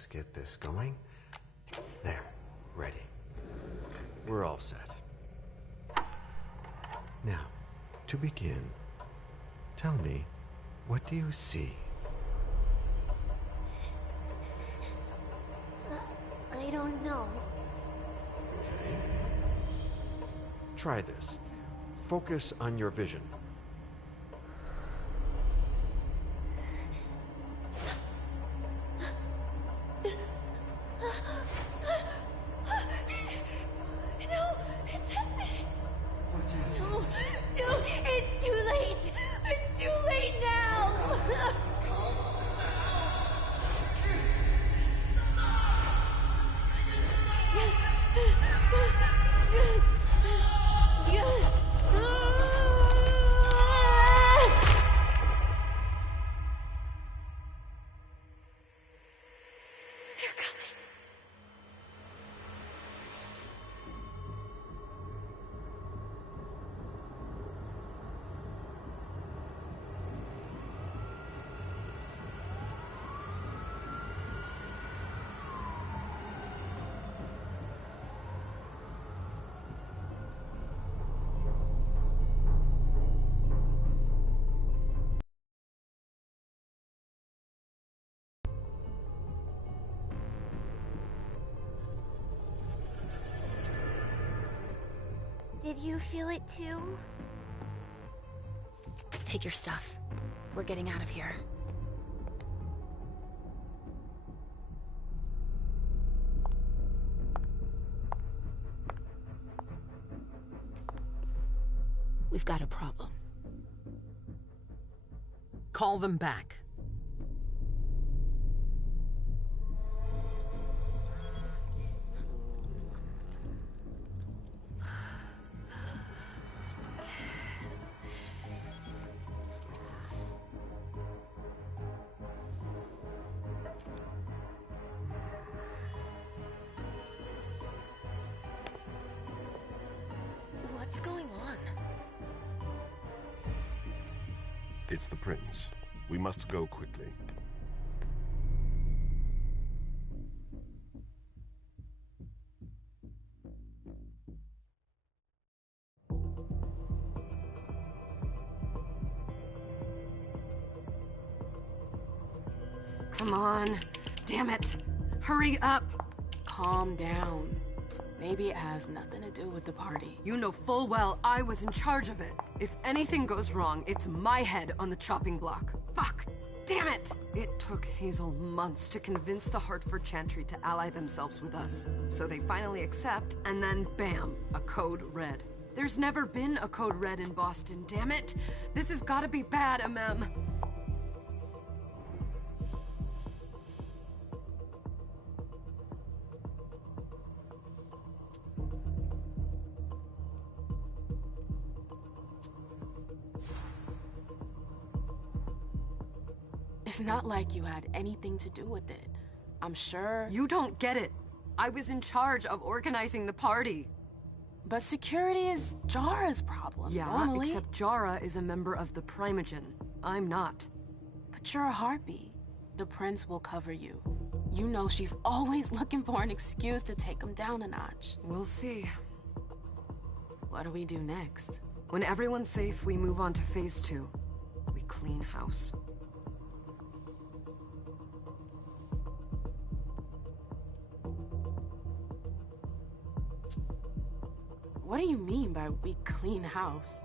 Let's get this going. There, ready. We're all set. Now, to begin, tell me, what do you see? I don't know. Okay. Try this. Focus on your vision. Did you feel it too? Take your stuff. We're getting out of here. We've got a problem. Call them back. What's going on? It's the Prince. We must go quickly. Come on. Damn it. Hurry up. Calm down. Maybe it has nothing to do with the party. You know full well I was in charge of it. If anything goes wrong, it's my head on the chopping block. Fuck! Damn it! It took Hazel months to convince the Hartford Chantry to ally themselves with us. So they finally accept, and then bam, a code red. There's never been a code red in Boston, damn it! This has gotta be bad, Amem. It's not like you had anything to do with it. I'm sure... You don't get it. I was in charge of organizing the party. But security is Jara's problem, Yeah, normally. except Jara is a member of the Primogen. I'm not. But you're a harpy. The Prince will cover you. You know she's always looking for an excuse to take him down a notch. We'll see. What do we do next? When everyone's safe, we move on to phase 2. We clean house. What do you mean by we clean house?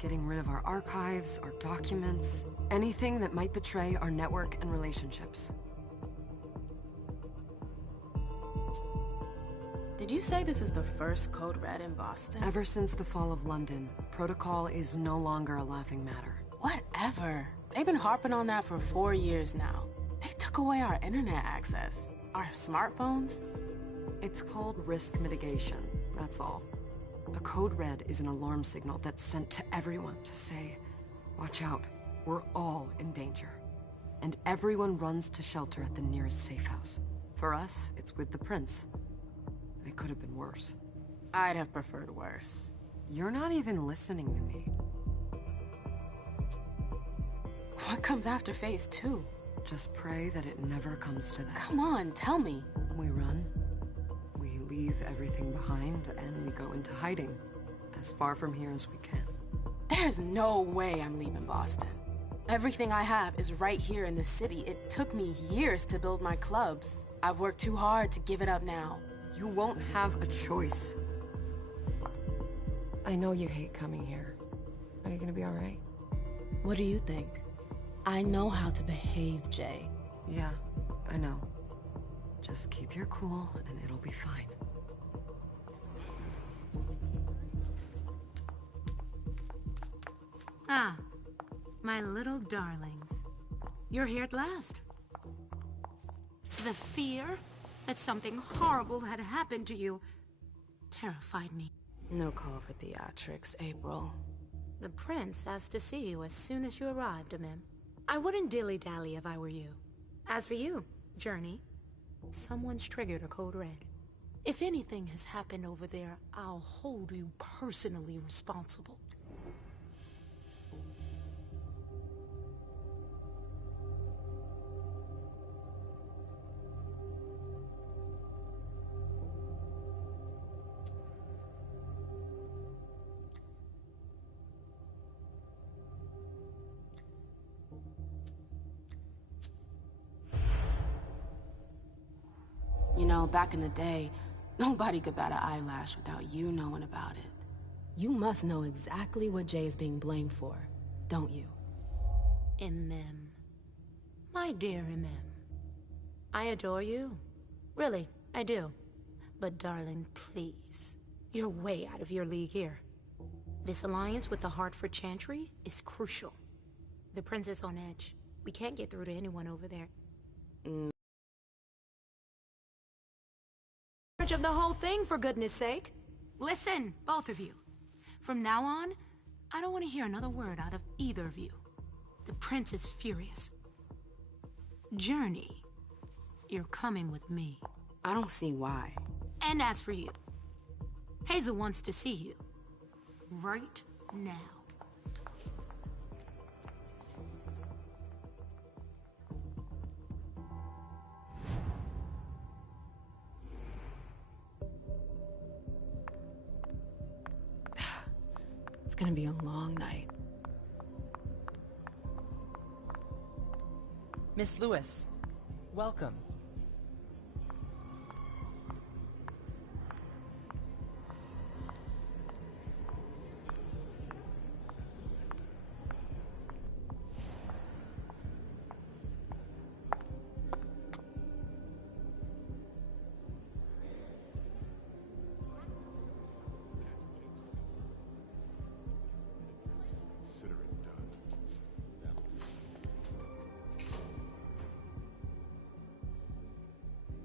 Getting rid of our archives, our documents, anything that might betray our network and relationships. Did you say this is the first code red in Boston? Ever since the fall of London, protocol is no longer a laughing matter. Whatever. They've been harping on that for 4 years now. They took away our internet access. Our smartphones. It's called risk mitigation, that's all. A code red is an alarm signal that's sent to everyone to say, watch out, we're all in danger. And everyone runs to shelter at the nearest safe house. For us, it's with the Prince. It could have been worse. I'd have preferred worse. You're not even listening to me. What comes after phase 2? just pray that it never comes to that. Come on, tell me. We run. We leave everything behind, and we go into hiding. As far from here as we can. There's no way I'm leaving Boston. Everything I have is right here in the city. It took me years to build my clubs. I've worked too hard to give it up now. You won't have a choice. I know you hate coming here. Are you gonna be alright? What do you think? I know how to behave, Jay. Yeah, I know. Just keep your cool, and it'll be fine. Ah, my little darlings. You're here at last. The fear that something horrible had happened to you terrified me. No call for theatrics, April. The prince asked to see you as soon as you arrived, Amim. I wouldn't dilly-dally if I were you. As for you, Journey, someone's triggered a code red. If anything has happened over there, I'll hold you personally responsible. You know, back in the day, nobody could bat an eyelash without you knowing about it. You must know exactly what Jay is being blamed for, don't you? Imem. My dear Imem. I adore you. Really, I do. But darling, please. You're way out of your league here. This alliance with the Hartford Chantry is crucial. The prince is on edge. We can't get through to anyone over there. Of the whole thing, for goodness sake. Listen, both of you. From now on, I don't want to hear another word out of either of you. The prince is furious. Journey, you're coming with me. I don't see why. And as for you, Hazel wants to see you. Right now. It's gonna be a long night. Miss Lewis, welcome.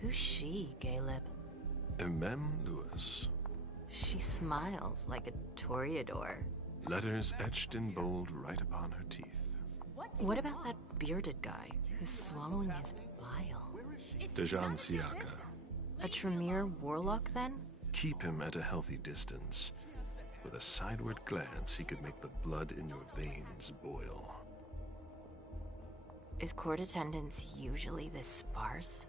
Who's she, Caleb? Emem Lewis. She smiles like a toreador. Letters etched in bold right upon her teeth. What about that bearded guy who's swallowing his bile? Dejan Siaka. A Tremere warlock, then? Keep him at a healthy distance. With a sideward glance, he could make the blood in your veins boil. Is court attendance usually this sparse?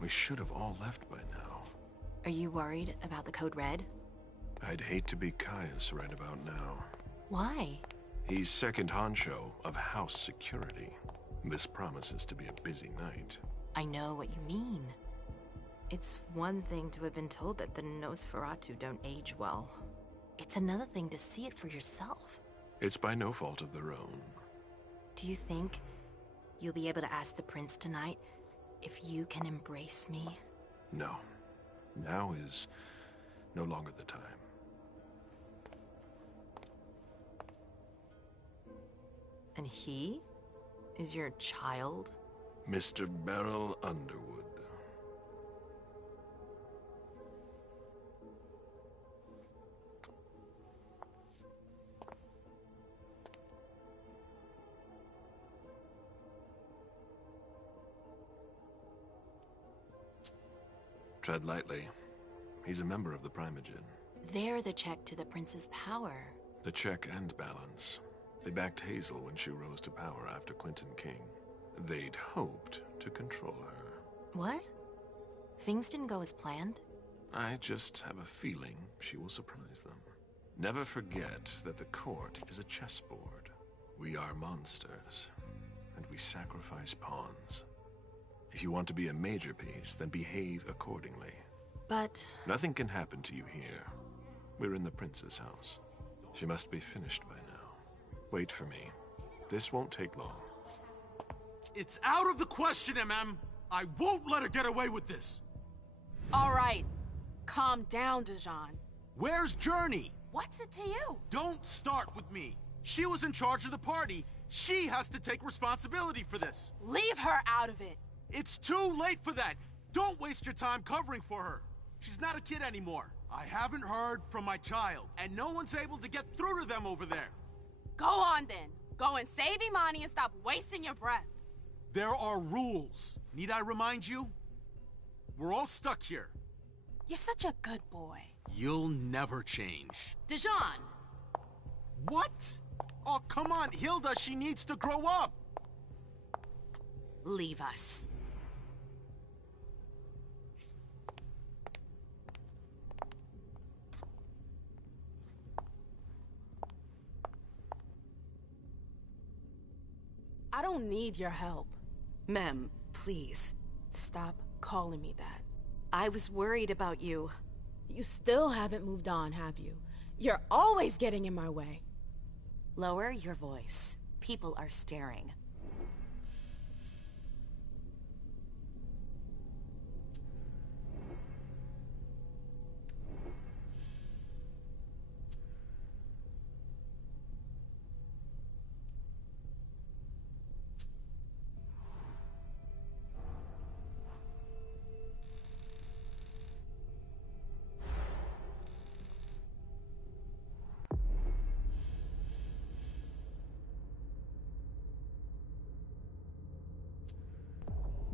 We should have all left by now. Are you worried about the Code Red? I'd hate to be Caius right about now. Why? He's second honcho of house security. This promises to be a busy night. I know what you mean. It's one thing to have been told that the Nosferatu don't age well. It's another thing to see it for yourself. It's by no fault of their own. Do you think you'll be able to ask the prince tonight if you can embrace me? No. Now is no longer the time. And he is your child? Mr. Beryl Underwood. Tread lightly. He's a member of the Primogen. They're the check to the prince's power. The check and balance. They backed Hazel when she rose to power after Quentin King. They'd hoped to control her. What? Things didn't go as planned? I just have a feeling she will surprise them. Never forget that the court is a chessboard. We are monsters, and we sacrifice pawns. If you want to be a major piece, then behave accordingly. But... Nothing can happen to you here. We're in the prince's house. She must be finished by now. Wait for me. This won't take long. It's out of the question, MM! I won't let her get away with this! All right. Calm down, Dijon. Where's Journey? What's it to you? Don't start with me. She was in charge of the party. She has to take responsibility for this. Leave her out of it. It's too late for that. Don't waste your time covering for her. She's not a kid anymore. I haven't heard from my child, and no one's able to get through to them over there. Go on then. Go and save Imani and stop wasting your breath. There are rules. Need I remind you? We're all stuck here. You're such a good boy. You'll never change. Dijon! What? Oh, come on, Hilda, she needs to grow up. leave us. I don't need your help. Mem, please. Stop calling me that. I was worried about you. You still haven't moved on, have you? You're always getting in my way. Lower your voice. People are staring.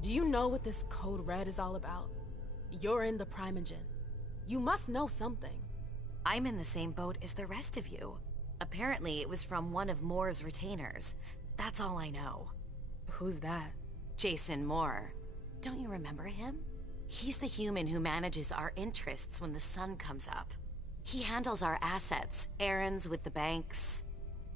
Do you know what this Code Red is all about? You're in the Primogen. You must know something. I'm in the same boat as the rest of you. Apparently, it was from one of Moore's retainers. That's all I know. Who's that? Jason Moore. Don't you remember him? He's the human who manages our interests when the sun comes up. He handles our assets, errands with the banks.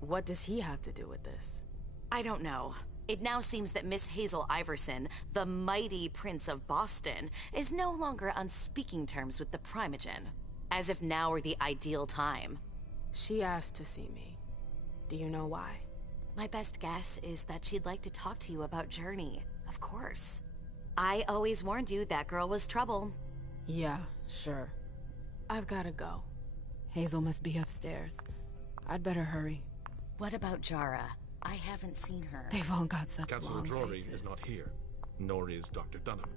What does he have to do with this? I don't know. It now seems that Miss Hazel Iverson, the mighty Prince of Boston, is no longer on speaking terms with the Primogen. As if now were the ideal time. She asked to see me. Do you know why? My best guess is that she'd like to talk to you about Journey, of course. I always warned you that girl was trouble. Yeah, sure. I've gotta go. Hazel must be upstairs. I'd better hurry. What about Jara? I haven't seen her. They've all got such Councilor long Drury faces. is not here, nor is Dr. Dunham.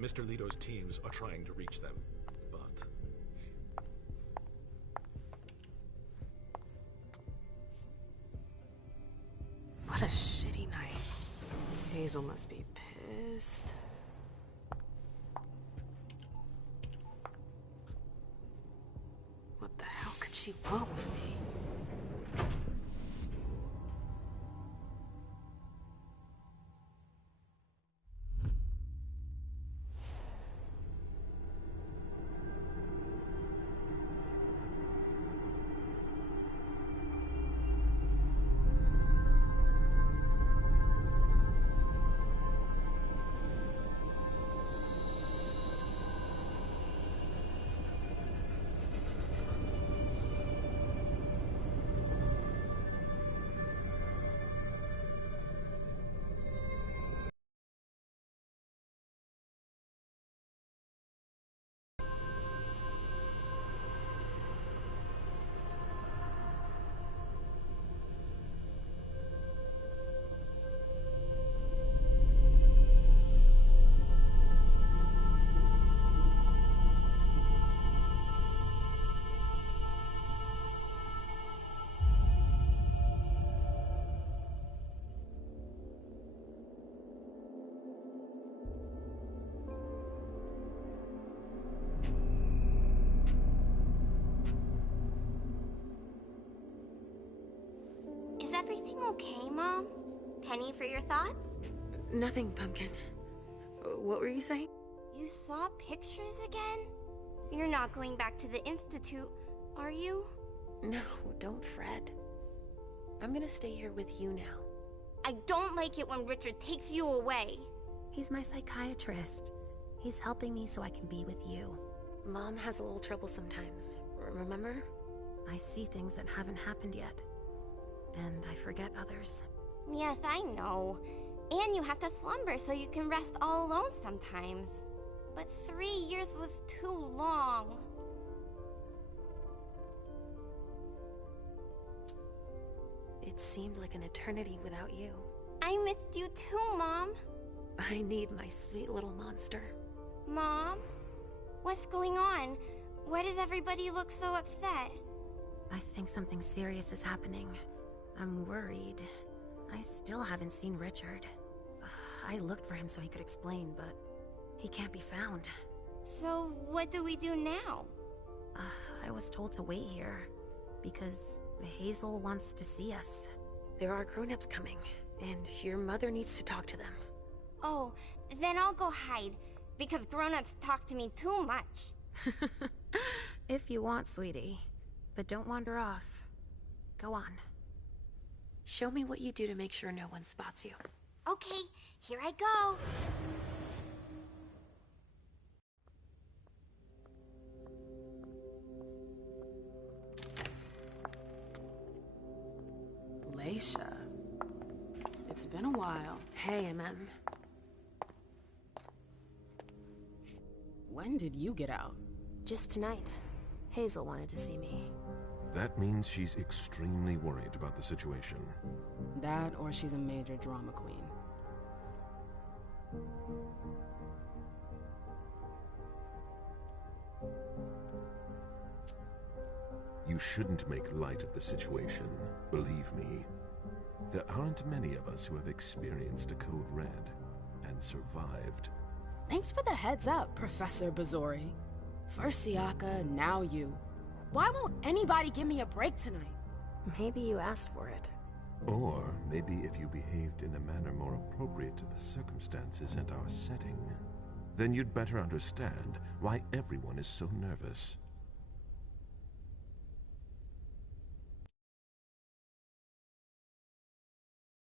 Mr. Leto's teams are trying to reach them, but... What a shitty night. Hazel must be pissed. What the hell could she want with me? everything okay, Mom? Penny for your thoughts? Nothing, Pumpkin. What were you saying? You saw pictures again? You're not going back to the Institute, are you? No, don't fret. I'm gonna stay here with you now. I don't like it when Richard takes you away. He's my psychiatrist. He's helping me so I can be with you. Mom has a little trouble sometimes, remember? I see things that haven't happened yet. And I forget others. Yes, I know. And you have to slumber so you can rest all alone sometimes. But 3 years was too long. It seemed like an eternity without you. I missed you too, Mom. I need my sweet little monster. Mom? What's going on? Why does everybody look so upset? I think something serious is happening. I'm worried. I still haven't seen Richard. I looked for him so he could explain, but he can't be found. So what do we do now? I was told to wait here, because Hazel wants to see us. There are grown-ups coming, and your mother needs to talk to them. Oh, then I'll go hide, because grown-ups talk to me too much. If you want, sweetie. But don't wander off. Go on. Show me what you do to make sure no one spots you. Okay, here I go. Leisha. It's been a while. Hey, MM. When did you get out? Just tonight. Hazel wanted to see me. That means she's extremely worried about the situation. That, or she's a major drama queen. You shouldn't make light of the situation, believe me. There aren't many of us who have experienced a Code Red and survived. Thanks for the heads up, Professor Bazori. First Siaka, now you. Why won't anybody give me a break tonight? Maybe you asked for it. Or maybe if you behaved in a manner more appropriate to the circumstances and our setting, then you'd better understand why everyone is so nervous.